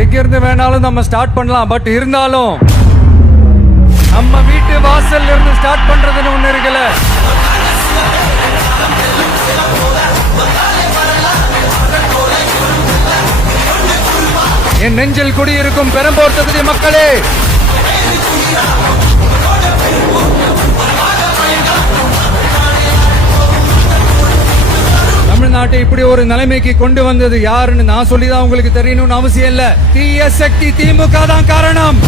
எங்க இருந்து வேணாலும் நம்ம ஸ்டார்ட் பண்ணலாம். பட் இருந்தாலும் நம்ம வீட்டு வாசல்ல இருந்து ஸ்டார்ட் பண்றதுன்னு ஒண்ணு இருக்குல்ல. என் நெஞ்சில் குடியிருக்கும் பெரம்பூர் தொகுதி மக்களே, தமிழ்நாட்டை இப்படி ஒரு நிலைமைக்கு கொண்டு வந்தது யாருன்னு நான் சொல்லிதான் உங்களுக்கு தெரியணும்னு அவசியம் இல்ல. தீய சக்தி திமுக தான் காரணம்.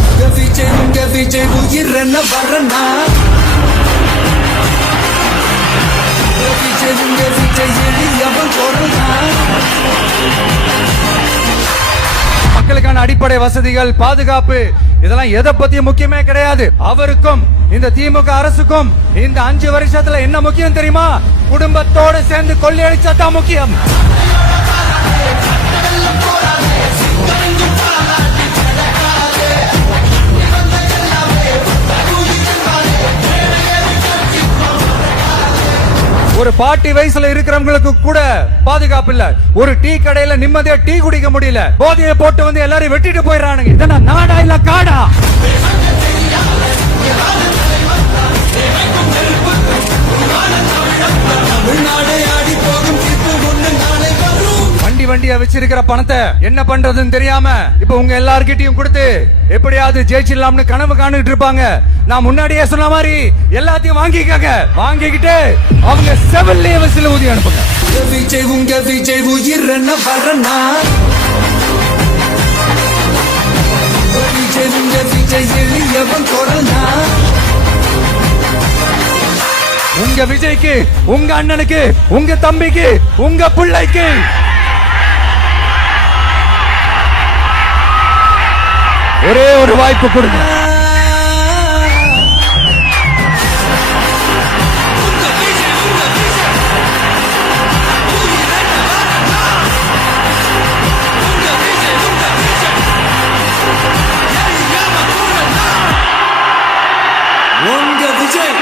மக்களுக்கான அடிப்படை வசதிகள், பாதுகாப்பு, இதெல்லாம் எதை பத்தியும் முக்கியமே கிடையாது. அவருக்கும் இந்த திமுக அரசுக்கும் இந்த 5 வருஷத்துல என்ன முக்கியம் தெரியுமா? குடும்பத்தோடு சேர்ந்து கொள்ளையடிச்சா தான் முக்கியம். ஒரு பாட்டி வயசுல இருக்கிறவங்களுக்கு கூட பாதுகாப்பு இல்ல. ஒரு டீ கடையில நிம்மதியா டீ குடிக்க முடியல. போதையை போட்டு வந்து எல்லாரையும் வெட்டிட்டு போயிடறானுங்க. இதெல்லாம் நாடா இல்ல காடா? வண்டியா வச்சிருக்கிற பணத்தை என்ன பண்றதுன்னு தெரியாம இப்ப உங்க எல்லார்கிட்டயும் கொடுத்து எப்படியாவது ஜெயிச்சிடலாம்னு கனவு காணிட்டு இருப்பாங்க. நான் முன்னாடியே சொன்ன மாதிரி எல்லாத்தையும் வாங்கிக்கங்க. வாங்கிக்கிட்டு அவங்க செவல்லே வசில ஊதி அனுப்புங்க. விஜய் உங்க விஜய் உயிரன வரனா, விஜய் உங்க விஜய் எளியவன் கொரனா. உங்க விஜய்க்கு, உங்க அண்ணனுக்கு, உங்க தம்பிக்கு, உங்க பிள்ளைக்கு ஒரே ஒரு வாய்ப்பு கொடுங்க. உங்க விஜய்